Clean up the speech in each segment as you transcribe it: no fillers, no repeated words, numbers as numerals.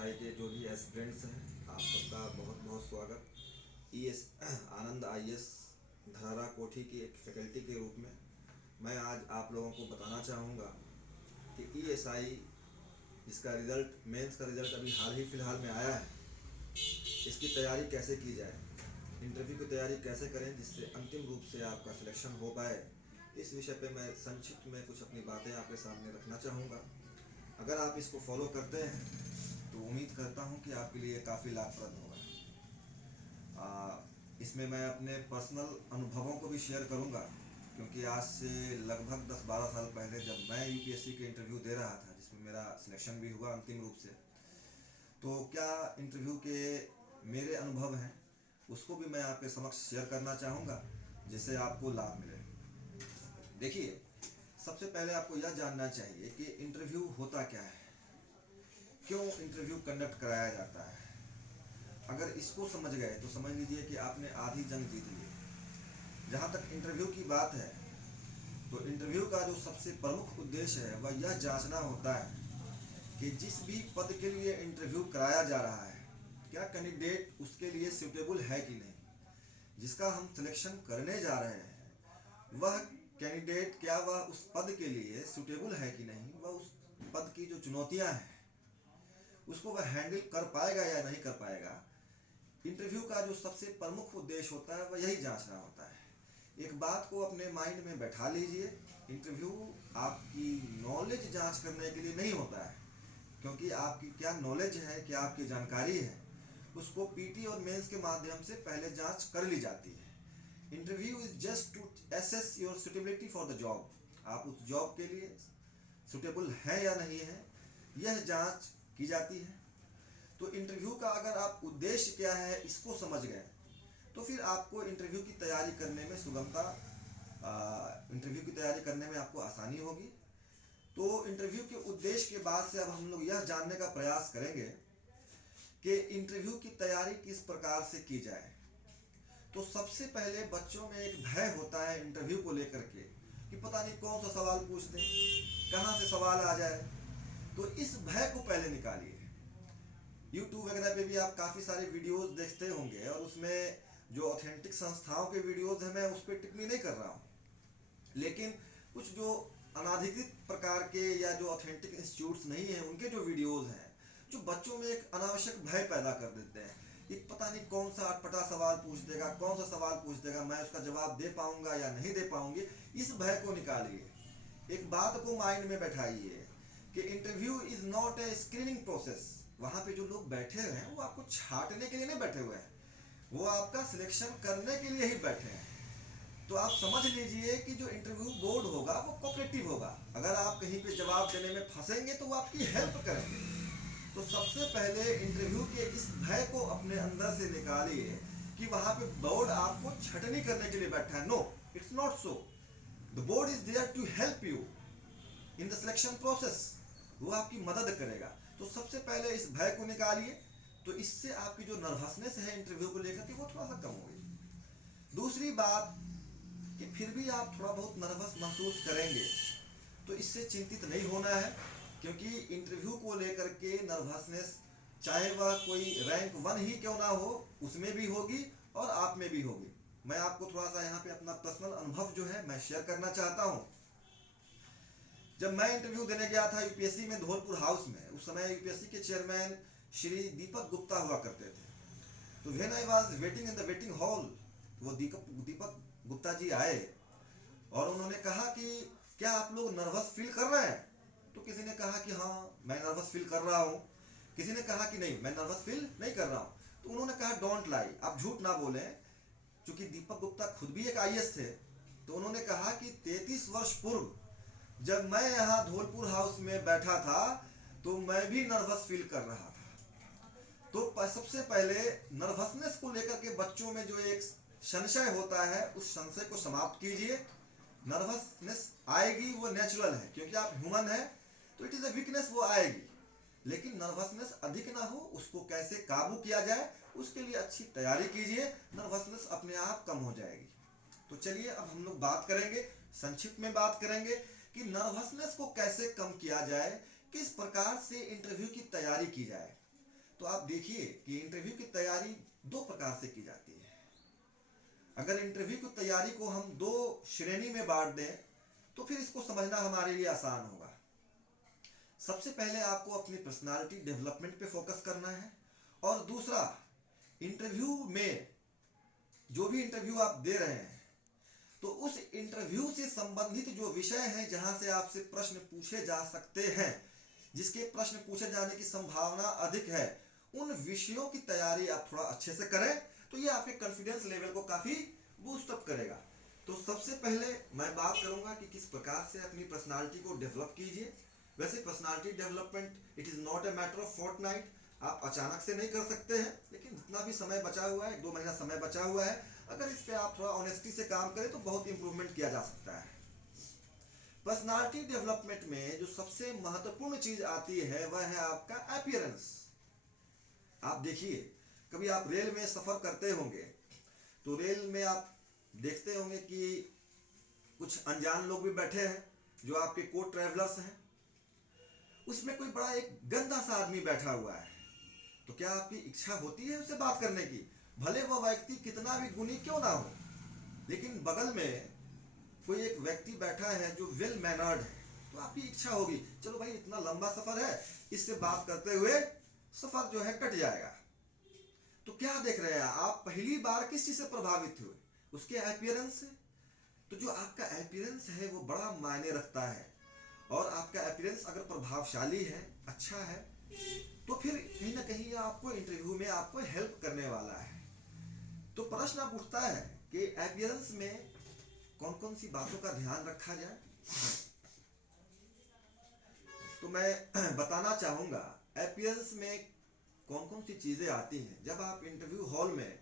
ESI के जो भी एस्पिरेंट्स हैं, आप सबका बहुत बहुत स्वागत। ईएस आनंद आईएएस धरारा कोठी की एक फैकल्टी के रूप में मैं आज आप लोगों को बताना चाहूँगा कि ईएसआई जिसका रिज़ल्ट मेंस का रिज़ल्ट अभी हाल ही फ़िलहाल में आया है, इसकी तैयारी कैसे की जाए, इंटरव्यू की तैयारी कैसे करें जिससे अंतिम रूप से आपका सिलेक्शन हो पाए। इस विषय पे मैं संक्षिप्त में कुछ अपनी बातें आपके सामने रखना चाहूँगा। अगर आप इसको फॉलो करते हैं तो उम्मीद करता हूँ कि आपके लिए काफ़ी लाभप्रद होगा। इसमें मैं अपने पर्सनल अनुभवों को भी शेयर करूँगा, क्योंकि आज से लगभग 10-12 साल पहले जब मैं यूपीएससी के इंटरव्यू दे रहा था, जिसमें मेरा सिलेक्शन भी हुआ अंतिम रूप से, तो क्या इंटरव्यू के मेरे अनुभव हैं उसको भी मैं आपके समक्ष शेयर करना चाहूँगा, जिससे आपको लाभ मिले। देखिए, सबसे पहले आपको यह जानना चाहिए कि इंटरव्यू होता क्या है, क्यों इंटरव्यू कंडक्ट कराया जाता है। अगर इसको समझ गए तो समझ लीजिए कि आपने आधी जंग जीत ली। जहाँ तक इंटरव्यू की बात है, तो इंटरव्यू का जो सबसे प्रमुख उद्देश्य है वह यह जांचना होता है कि जिस भी पद के लिए इंटरव्यू कराया जा रहा है, क्या कैंडिडेट उसके लिए सूटेबल है कि नहीं। जिसका हम सिलेक्शन करने जा रहे हैं वह कैंडिडेट, क्या वह उस पद के लिए सूटेबल है कि नहीं, वह उस पद की जो चुनौतियां हैं उसको वह हैंडल कर पाएगा या नहीं कर पाएगा। इंटरव्यू का जो सबसे प्रमुख उद्देश्य होता है वह यही जांचना होता है। एक बात को अपने माइंड में बैठा लीजिए, इंटरव्यू आपकी नॉलेज जांच करने के लिए नहीं होता है, क्योंकि आपकी क्या नॉलेज है, क्या आपकी जानकारी है, उसको पीटी और मेंस के माध्यम से पहले जांच कर ली जाती है। Interview is just to assess your suitability for the job. आप उस जॉब के लिए सुटेबल हैं या नहीं है, यह जांच की जाती है। तो इंटरव्यू का अगर आप उद्देश्य क्या है इसको समझ गए तो फिर आपको इंटरव्यू की तैयारी करने में सुगमता, इंटरव्यू की तैयारी करने में आपको आसानी होगी। तो इंटरव्यू के उद्देश्य के बाद से अब हम लोग यह जानने का प्रयास करेंगे कि इंटरव्यू की तैयारी किस प्रकार से की जाए। तो सबसे पहले बच्चों में एक भय होता है इंटरव्यू को लेकर के कि पता नहीं कौन सा सवाल पूछ दें, कहाँ से सवाल आ जाए। तो इस भय को पहले निकालिए। यूट्यूब वगैरह पे भी आप काफ़ी सारे वीडियोस देखते होंगे, और उसमें जो ऑथेंटिक संस्थाओं के वीडियोस हैं, मैं उस पर टिप्पणी नहीं कर रहा हूँ, लेकिन कुछ जो अनाधिकृत प्रकार के या जो ऑथेंटिक इंस्टीट्यूट्स नहीं हैं उनके जो वीडियोस हैं, जो बच्चों में एक अनावश्यक भय पैदा कर देते हैं। एक पता नहीं कौन सा अटपटा सवाल पूछ देगा, कौन सा सवाल पूछ देगा, मैं उसका जवाब दे पाऊंगा या नहीं दे पाऊंगी। इस भय को निकालिए। एक बात को माइंड में बैठाइए कि interview is not A screening process. वहाँ पे जो लोग बैठे हुए हैं वो आपको छांटने के लिए नहीं बैठे हुए हैं, वो आपका सिलेक्शन करने के लिए ही बैठे हैं। तो आप समझ लीजिए कि जो इंटरव्यू बोर्ड होगा वो कोऑपरेटिव होगा। अगर आप कहीं पे जवाब देने में फंसेंगे तो वो आपकी हेल्प करेंगे। तो सबसे पहले इंटरव्यू के इस भय को अपने अंदर से निकालिए कि वहाँ पे बोर्ड आपको छटनी करने के लिए बैठा है। No, it's not so. The board is there to help you in the selection process. वो आपकी मदद करेगा। तो सबसे पहले इस भय को निकालिए, तो इससे आपकी जो नर्वसनेस है इंटरव्यू को लेकर के वो थोड़ा सा कम होगी। दूसरी बात कि फिर भी आप थोड़ा बहुत नर्वस महसूस करेंगे तो इससे चिंतित नहीं होना है, क्योंकि इंटरव्यू को लेकर के नर्वसनेस चाहे वह कोई रैंक 1 ही क्यों ना हो उसमें भी होगी और आप में भी होगी। मैं आपको थोड़ा सा यहाँ पे अपना पर्सनल अनुभव जो है मैं शेयर करना चाहता हूँ। जब मैं इंटरव्यू देने गया था यूपीएससी में धौलपुर हाउस में, उस समय यूपीएससी के चेयरमैन श्री दीपक गुप्ता हुआ करते थे। तो when I was waiting in the waiting hall, वो दीपक गुप्ता जी आए और उन्होंने कहा कि क्या आप लोग नर्वस फील कर रहे हैं। तो किसी ने कहा कि हाँ मैं नर्वस फील कर रहा हूँ, किसी ने कहा कि नहीं मैं नर्वस फील नहीं कर रहा हूँ। तो उन्होंने कहा डोंट लाई, आप झूठ ना बोलें। चूंकि दीपक गुप्ता खुद भी एक आईएएस थे, तो उन्होंने कहा कि 33 वर्ष पूर्व जब मैं यहाँ धौलपुर हाउस में बैठा था तो मैं भी नर्वस फील कर रहा था। तो सबसे पहले नर्वसनेस को लेकर के बच्चों में जो एक संशय होता है उस संशय को समाप्त कीजिए। नर्वसनेस आएगी, वो नेचुरल है, क्योंकि आप ह्यूमन है, तो इट इज अ वीकनेस, वो आएगी। लेकिन नर्वसनेस अधिक ना हो, उसको कैसे काबू किया जाए उसके लिए अच्छी तैयारी कीजिए, नर्वसनेस अपने आप कम हो जाएगी। तो चलिए अब हम लोग बात करेंगे, संक्षिप्त में बात करेंगे कि नर्वसनेस को कैसे कम किया जाए, किस प्रकार से इंटरव्यू की तैयारी की जाए। तो आप देखिए कि इंटरव्यू की तैयारी दो प्रकार से की जाती है। अगर इंटरव्यू की तैयारी को हम दो श्रेणी में बांट दें तो फिर इसको समझना हमारे लिए आसान होगा। सबसे पहले आपको अपनी पर्सनालिटी डेवलपमेंट पे फोकस करना है, और दूसरा, इंटरव्यू में जो भी इंटरव्यू आप दे रहे हैं तो उस इंटरव्यू से संबंधित जो विषय हैं जहां से आपसे प्रश्न पूछे जा सकते हैं, जिसके प्रश्न पूछे जाने की संभावना अधिक है, उन विषयों की तैयारी आप थोड़ा अच्छे से करें तो ये आपके कॉन्फिडेंस लेवल को काफी बूस्ट अप करेगा। तो सबसे पहले मैं बात करूंगा कि किस प्रकार से अपनी पर्सनालिटी को डेवलप कीजिए। वैसे personality development it is not a matter of fortnight, आप अचानक से नहीं कर सकते हैं, लेकिन जितना भी समय बचा हुआ है, 2 महीना समय बचा हुआ है, अगर इस पे आप थोड़ा ऑनेस्टी से काम करें तो बहुत इंप्रूवमेंट किया जा सकता है। पर्सनालिटी डेवलपमेंट में जो सबसे महत्वपूर्ण चीज आती है वह है आपका अपीयरेंस। आप देखिए, कभी आप रेल में सफर करते होंगे तो रेल में आप देखते होंगे कि कुछ अनजान लोग भी बैठे हैं जो आपके को ट्रैवलर्स हैं। उसमें कोई बड़ा एक गंदा सा आदमी बैठा हुआ है, तो क्या आपकी इच्छा होती है उससे बात करने की, भले वह व्यक्ति कितना भी गुणी क्यों ना हो? लेकिन बगल में कोई एक व्यक्ति बैठा है जो वेल मैनर्ड है, तो आपकी इच्छा होगी चलो भाई इतना लंबा सफर है, इससे बात करते हुए सफर जो है कट जाएगा। तो क्या देख रहे हैं आप, पहली बार किस चीज से प्रभावित हुए? उसके अपीयरेंस से। तो जो आपका अपीयरेंस है वो बड़ा मायने रखता है, और आपका अपीयरेंस अगर प्रभावशाली है, अच्छा है, तो फिर कहीं ना कहीं आपको इंटरव्यू में आपको हेल्प करने वाला है। तो प्रश्न अब उठता है कि अपीयरेंस में कौन कौन सी बातों का ध्यान रखा जाए। तो मैं बताना चाहूंगा अपीयरेंस में कौन कौन सी चीजें आती हैं। जब आप इंटरव्यू हॉल में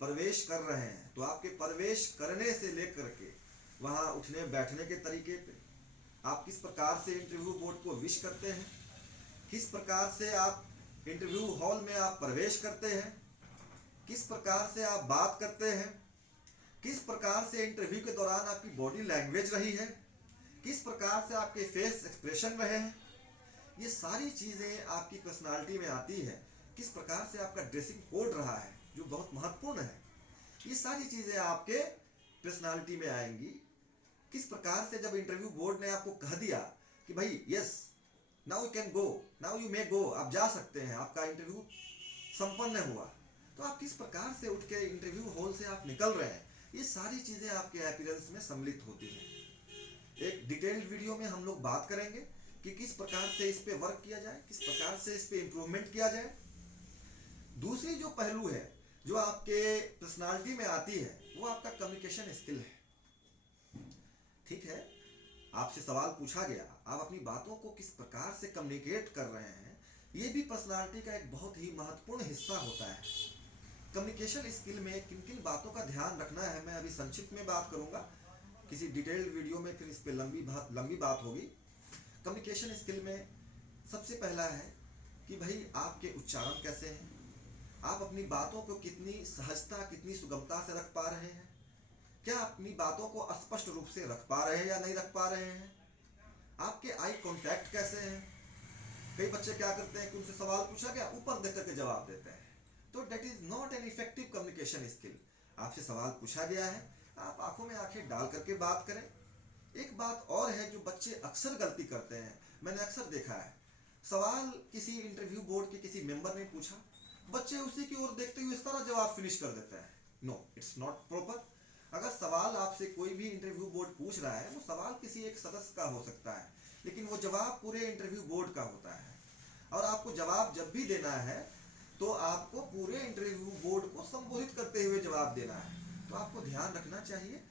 प्रवेश कर रहे हैं तो आपके प्रवेश करने से लेकर के वहां उठने बैठने के तरीके पे, आप किस प्रकार से इंटरव्यू बोर्ड को विश करते हैं, किस प्रकार से आप इंटरव्यू हॉल में आप प्रवेश करते हैं, किस प्रकार से आप बात करते हैं, किस प्रकार से इंटरव्यू के दौरान आपकी बॉडी लैंग्वेज रही है, किस प्रकार से आपके फेस एक्सप्रेशन रहे हैं, ये सारी चीजें आपकी पर्सनालिटी में आती है। किस प्रकार से आपका ड्रेसिंग कोड रहा है जो बहुत महत्वपूर्ण है, ये सारी चीजें आपके पर्सनालिटी में आएंगी। किस प्रकार से जब इंटरव्यू बोर्ड ने आपको कह दिया कि भाई yes now you can go, now you may go, आप जा सकते हैं, आपका इंटरव्यू संपन्न हुआ, तो आप किस प्रकार से उठ के इंटरव्यू हॉल से आप निकल रहे हैं, ये सारी चीजें आपके अपीयरेंस में सम्मिलित होती हैं। एक डिटेल्ड वीडियो में हम लोग बात करेंगे कि किस प्रकार से इस पे वर्क किया जाए, किस प्रकार से इस पे इम्प्रूवमेंट किया जाए। दूसरी जो पहलू है जो आपके पर्सनालिटी में आती है वो आपका कम्युनिकेशन स्किल है। ठीक है, आपसे सवाल पूछा गया, आप अपनी बातों को किस प्रकार से कम्युनिकेट कर रहे हैं, ये भी पर्सनालिटी का एक बहुत ही महत्वपूर्ण हिस्सा होता है। कम्युनिकेशन स्किल में किन किन बातों का ध्यान रखना है मैं अभी संक्षिप्त में बात करूंगा, किसी डिटेल्ड वीडियो में फिर इस पे लंबी बात होगी। कम्युनिकेशन स्किल में सबसे पहला है कि भाई आपके उच्चारण कैसे हैं, आप अपनी बातों को कितनी सहजता, कितनी सुगमता से रख पा रहे हैं, क्या अपनी बातों को स्पष्ट रूप से रख पा रहे हैं या नहीं रख पा रहे हैं, आपके आई कांटेक्ट कैसे हैं। कई बच्चे क्या करते हैं कि उनसे सवाल पूछा गया, ऊपर देख करके जवाब देते हैं, तो that is not an effective communication skill. आपसे सवाल पूछा गया है, आप आंखों में आंखें डाल करके बात करें। एक बात और है जो बच्चे अक्सर गलती करते हैं, मैंने अक्सर देखा है, सवाल किसी इंटरव्यू बोर्ड के किसी मेंबर ने पूछा, बच्चे उसी की ओर देखते हुए सारा जवाब फिनिश कर देते हैं। No, it's not proper. अगर सवाल आपसे कोई भी इंटरव्यू बोर्ड पूछ रहा है, वो सवाल किसी एक सदस्य का हो सकता है, लेकिन वो जवाब पूरे इंटरव्यू बोर्ड का होता है, और आपको जवाब जब भी देना है तो आपको पूरे इंटरव्यू बोर्ड को संबोधित करते हुए जवाब देना है। तो आपको ध्यान रखना चाहिए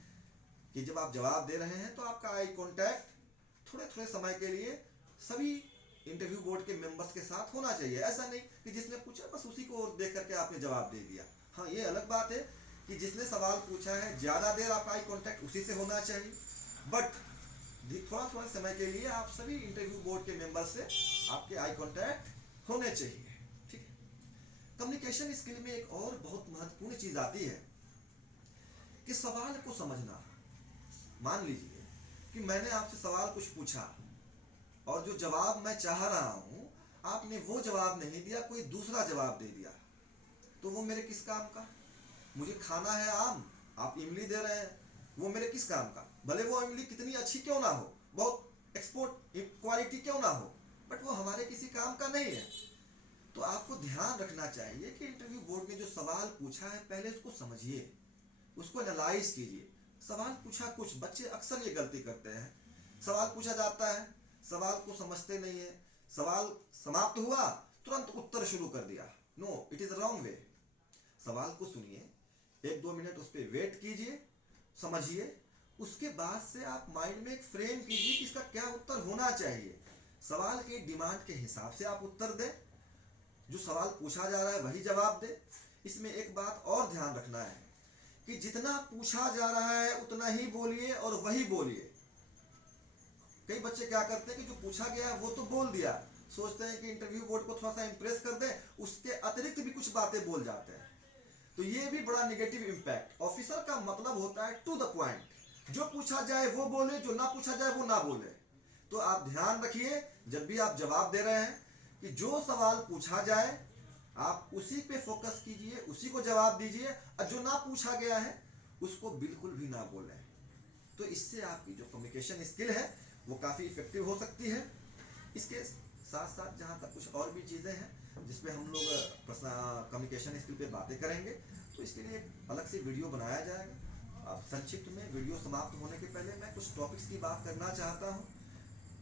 कि जब आप जवाब दे रहे हैं तो आपका आई कांटेक्ट थोड़े थोड़े समय के लिए सभी इंटरव्यू बोर्ड के मेंबर्स के साथ होना चाहिए। ऐसा नहीं कि जिसने पूछा बस उसी को देख करके आपने जवाब दे दिया। हाँ, ये अलग बात है कि जिसने सवाल पूछा है ज्यादा देर आपका आई कांटेक्ट उसी से होना चाहिए, बट थोड़ा थोड़ा समय के लिए आप सभी इंटरव्यू बोर्ड के मेंबर से आपके आई कांटेक्ट होने चाहिए। ठीक है, कम्युनिकेशन स्किल में एक और बहुत महत्वपूर्ण चीज आती है कि सवाल को समझना। मान लीजिए कि मैंने आपसे सवाल कुछ पूछा और जो जवाब मैं चाह रहा हूं आपने वो जवाब नहीं दिया, कोई दूसरा जवाब दे दिया, तो वो मेरे किस काम का? मुझे खाना है आम, आप इमली दे रहे हैं, वो मेरे किस काम का? भले वो इमली कितनी अच्छी क्यों ना हो, बहुत एक्सपोर्ट क्वालिटी क्यों ना हो, बट वो हमारे किसी काम का नहीं है। तो आपको ध्यान रखना चाहिए कि इंटरव्यू बोर्ड ने जो सवाल पूछा है पहले उसको समझिए, उसको एनालाइज कीजिए। सवाल पूछा कुछ, बच्चे अक्सर ये गलती करते हैं, सवाल पूछा जाता है, सवाल को समझते नहीं है, सवाल समाप्त हुआ तुरंत उत्तर शुरू कर दिया। No, it is wrong way. सवाल को सुनिए, 1-2 मिनट उस पर वेट कीजिए, समझिए, उसके बाद से आप माइंड में एक फ्रेम कीजिए कि इसका क्या उत्तर होना चाहिए। सवाल के डिमांड के हिसाब से आप उत्तर दें, जो सवाल पूछा जा रहा है वही जवाब दे। इसमें एक बात और ध्यान रखना है कि जितना पूछा जा रहा है उतना ही बोलिए और वही बोलिए। कई बच्चे क्या करते हैं कि जो पूछा गया है वो तो बोल दिया, सोचते हैं कि इंटरव्यू बोर्ड को थोड़ा सा इंप्रेस कर दें, उसके अतिरिक्त भी कुछ बातें बोल जाते हैं। तो ये भी बड़ा नेगेटिव इम्पैक्ट। ऑफिसर का मतलब होता है टू द पॉइंट, जो पूछा जाए वो बोले, जो ना पूछा जाए वो ना बोले। तो आप ध्यान रखिए जब भी आप जवाब दे रहे हैं कि जो सवाल पूछा जाए आप उसी पे फोकस कीजिए, उसी को जवाब दीजिए, और जो ना पूछा गया है उसको बिल्कुल भी ना बोलें। तो इससे आपकी जो कम्युनिकेशन स्किल है वो काफ़ी इफेक्टिव हो सकती है। इसके साथ साथ जहाँ तक कुछ और भी चीज़ें हैं जिसपे हम लोग कम्युनिकेशन स्किल पे बातें करेंगे, तो इसके लिए अलग से वीडियो बनाया जाएगा। अब संक्षिप्त में वीडियो समाप्त होने के पहले मैं कुछ टॉपिक्स की बात करना चाहता हूँ।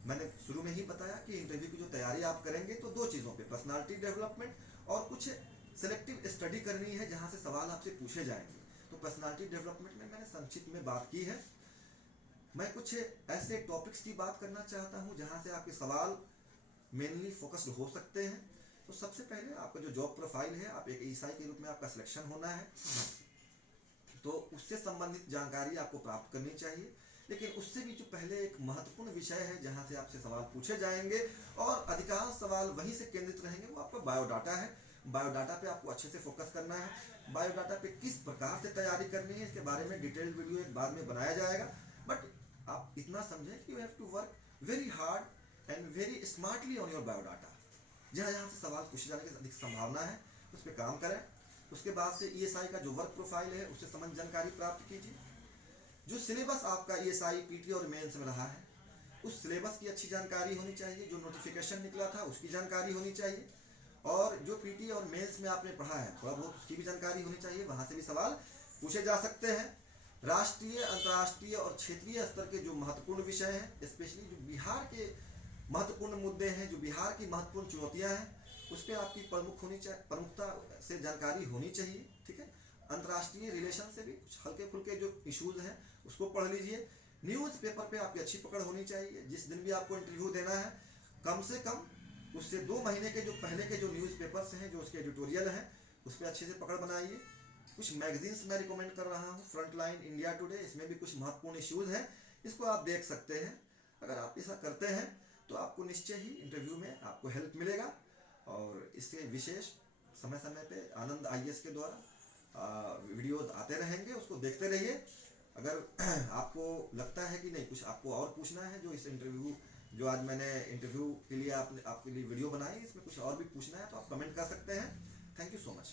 मैंने शुरू में ही बताया कि इंटरव्यू की जो तैयारी आप करेंगे तो 2 चीज़ों पे, पर्सनालिटी डेवलपमेंट और कुछ सिलेक्टिव स्टडी करनी है जहाँ से सवाल आपसे पूछे जाएंगे। तो पर्सनालिटी डेवलपमेंट में मैंने संक्षिप्त में बात की है। मैं कुछ ऐसे टॉपिक्स की बात करना चाहता हूँ जहाँ से आपके सवाल मेनली फोकस्ड हो सकते हैं। तो सबसे पहले आपका जो जॉब प्रोफाइल है, आप एक ईसाई के रूप में आपका सिलेक्शन होना है, तो उससे संबंधित जानकारी आपको प्राप्त करनी चाहिए। लेकिन उससे भी जो पहले एक महत्वपूर्ण विषय है जहाँ से आपसे सवाल पूछे जाएंगे और अधिकांश सवाल वहीं से केंद्रित रहेंगे, वो आपका बायोडाटा है। बायोडाटा पे आपको अच्छे से फोकस करना है। बायोडाटा पे किस प्रकार से तैयारी करनी है इसके बारे में डिटेल्ड वीडियो एक बाद में बनाया जाएगा। बट आप इतना समझें कि you have to work very hard and very smartly on your biodata. जहाँ जहाँ से सवाल पूछे जाने की अधिक संभावना है उस पर काम करें। उसके बाद से ईएसआई का जो वर्क प्रोफाइल है उससे संबंधित जानकारी प्राप्त कीजिए। जो सिलेबस आपका ईएसआई, पीटी और मेंस में रहा है उस सिलेबस की अच्छी जानकारी होनी चाहिए। जो नोटिफिकेशन निकला था उसकी जानकारी होनी चाहिए, और जो पीटी और मेंस में आपने पढ़ा है थोड़ा बहुत उसकी भी जानकारी होनी चाहिए। वहाँ से भी सवाल पूछे जा सकते हैं। राष्ट्रीय, अंतर्राष्ट्रीय और क्षेत्रीय स्तर के जो महत्वपूर्ण विषय हैं, स्पेशली जो बिहार के महत्वपूर्ण मुद्दे हैं, जो बिहार की महत्वपूर्ण चुनौतियाँ हैं, उस पर आपकी प्रमुखता से जानकारी होनी चाहिए। ठीक है, अंतर्राष्ट्रीय रिलेशन से भी कुछ हल्के फुल्के जो इश्यूज हैं उसको पढ़ लीजिए। न्यूज़पेपर पे आपकी अच्छी पकड़ होनी चाहिए। जिस दिन भी आपको इंटरव्यू देना है कम से कम उससे 2 महीने के जो पहले के जो न्यूज़पेपर्स हैं, जो उसके एडिटोरियल हैं, उस पर अच्छे से पकड़ बनाइए। कुछ मैगजीन्स मैं रिकमेंड कर रहा हूँ, फ्रंटलाइन, इंडिया टुडे, इसमें भी कुछ महत्वपूर्ण इश्यूज़ हैं, इसको आप देख सकते हैं। अगर आप ऐसा करते हैं तो आपको निश्चय ही इंटरव्यू में आपको हेल्प मिलेगा। और इसके विशेष समय समय पे आनंद आईएएस के द्वारा वीडियोज आते रहेंगे, उसको देखते रहिए। अगर आपको लगता है कि नहीं कुछ आपको और पूछना है, जो इस इंटरव्यू जो आज मैंने इंटरव्यू के लिए आपके लिए वीडियो बनाई, इसमें कुछ और भी पूछना है तो आप कमेंट कर सकते हैं। Thank you so much.